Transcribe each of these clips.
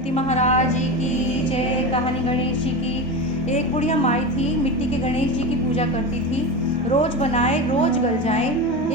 गणपति महाराज जी की जय। कहानी गणेश जी की। एक बुढ़िया माई थी, मिट्टी के गणेश जी की पूजा करती थी। रोज बनाए रोज गल जाए।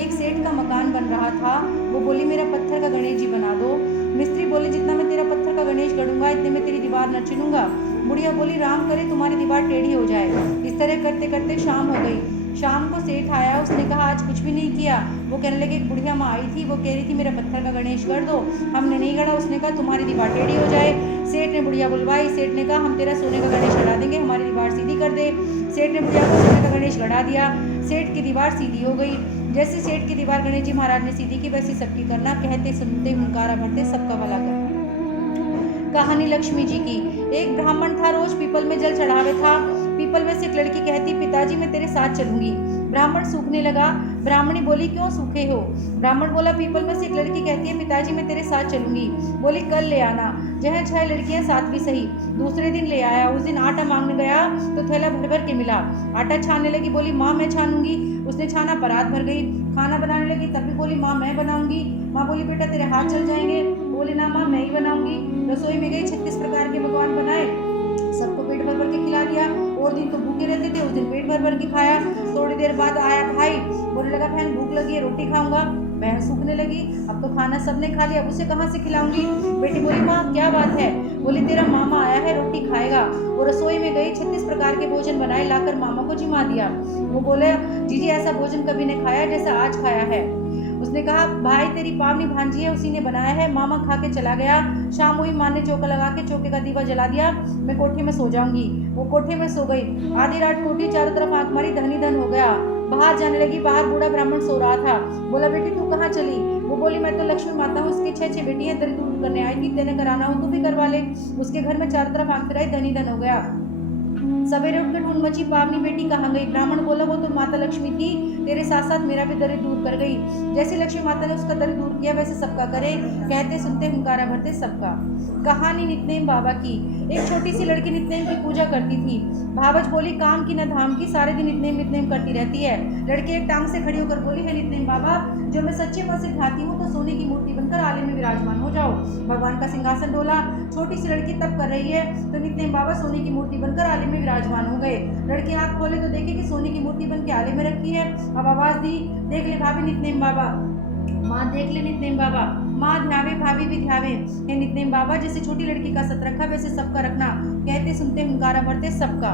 एक सेठ का मकान बन रहा था। वो बोली मेरा पत्थर का गणेश जी बना दो। मिस्त्री बोले जितना मैं तेरा पत्थर का गणेश गढ़ूंगा इतने में तेरी दीवार न चुनूंगा। बुढ़िया बोली राम करे तुम्हारी दीवार टेढ़ी हो जाए। इस तरह करते करते शाम हो गई। शाम को सेठ आया, उसने कहा आज कुछ भी नहीं किया। वो कहने लगे एक बुढ़िया माँ आई थी, वो कह रही थी मेरा पत्थर का गणेश गढ़ दो। हमने नहीं गढ़ा, उसने कहा तुम्हारी दीवार टेढ़ी हो जाए। सेठ ने बुढ़िया बुलवाई। सेठ ने कहा हम तेरा सोने का गणेश गढ़ा देंगे, हमारी दीवार सीधी कर दे। सेठ ने बुढ़िया को सोने का गणेश गढ़ा दिया। सेठ की दीवार सीधी हो गई। जैसे सेठ की दीवार गणेश जी महाराज ने सीधी की वैसी सबकी करना, कहते सुनते हुंकारा भरते सबका भला करना। कहानी लक्ष्मी जी की। एक ब्राह्मण था, रोज पीपल में जल चढ़ावे था। पीपल में से एक लड़की कहती पिताजी मैं तेरे साथ चलूंगी। ब्राह्मण सूखने लगा। ब्राह्मणी बोली क्यों सूखे हो। ब्राह्मण बोला पीपल में से एक लड़की कहती है पिताजी मैं तेरे साथ चलूंगी। बोली कल ले आना। जहाँ 6 लड़कियां सातवीं सही। दूसरे दिन ले आया। उस दिन आटा मांगने गया तो थैला भर भर के मिला। आटा छानने लगी, बोली माँ मैं छानूंगी। उसने छाना, परात भर गई। खाना बनाने लगी तब भी बोली माँ मैं बनाऊंगी। माँ बोली बेटा तेरे हाथ चल जाएंगे। बोले ना माँ मैं ही बनाऊंगी। रसोई में गई, 36 प्रकार के पकवान बनाए, सबको पेट भर भर के खिला दिया। और दिन तो भूखे रहते थे, उस दिन पेट भर भर के खाया। थोड़ी देर बाद आया भाई, बोलने लगा बहन भूख लगी है रोटी खाऊंगा। बहन सूखने लगी, अब तो खाना सबने खा लिया, अब उसे कहाँ से खिलाऊंगी। बेटी बोली माँ क्या बात है। बोली तेरा मामा आया है रोटी खाएगा। वो रसोई में गई, 36 प्रकार के भोजन बनाए, लाकर मामा को जिमा दिया। वो बोले जीजी ऐसा भोजन कभी नहीं खाया जैसा आज खाया है। उसने कहा भाई तेरी पावनी भांजी है, उसी ने बनाया है। मामा खा के चला गया। शाम हुई, माँ ने चौका लगा के चौके का दीवा जला दिया। मैं कोठे में सो जाऊंगी। वो कोठे में सो गई। आधी रात टूटी, चारों तरफ आंख मारी, धनी धन हो गया। बाहर जाने लगी। बाहर बूढ़ा ब्राह्मण सो रहा था। बोला बेटी तू कहाँ चली। वो बोली मैं तो लक्ष्मी माता हूँ, उसकी 6 बेटियां दरिद्र दूर करने आएगी, तेने कराना हो तू भी करवा ले। उसके घर में चारों तरफ आंख कराई, धनी धन हो गया। सवेरे उठकर ढूंढ मची, पावनी बेटी कहाँ गई। ब्राह्मण बोला वो तो माता लक्ष्मी थी, तेरे साथ साथ मेरा भी दरिद्र दूर कर गई। जैसे लक्ष्मी माता ने उसका दरिद्र दूर किया वैसे सबका करे, कहते सुनते हुंकारा भरते सबका। कहानी नित्नेम बाबा की। एक छोटी सी लड़की नित्नेम की पूजा करती थी। भावच बोली काम की न धाम की, सारे दिन नित्नेम नित्नेम करती रहती है। लड़की एक टांग से खड़ी होकर बोली है नित्नेम बाबा जो मैं सच्चे मन से ध्याती हूँ तो सोने की मूर्ति बनकर आले में विराजमान हो जाओ। भगवान का सिंहासन डोला। छोटी सी लड़की तब कर रही है तो नित्नेम बाबा सोने की मूर्ति बनकर आले में विराजमान हो गए। लड़की आंख खोले तो देखे कि सोने की मूर्ति बन के आले में रखी है। अब आवाज दी देख ले भाभी नित्नेम बाबा। माँ देख ले नित्नेम बाबा। माँ ध्यावे भाभी भी ध्यावे। हे नित्नेम बाबा जैसे छोटी लड़की का सत रखा वैसे सबका रखना, कहते सुनते हुंकारा भरते सबका।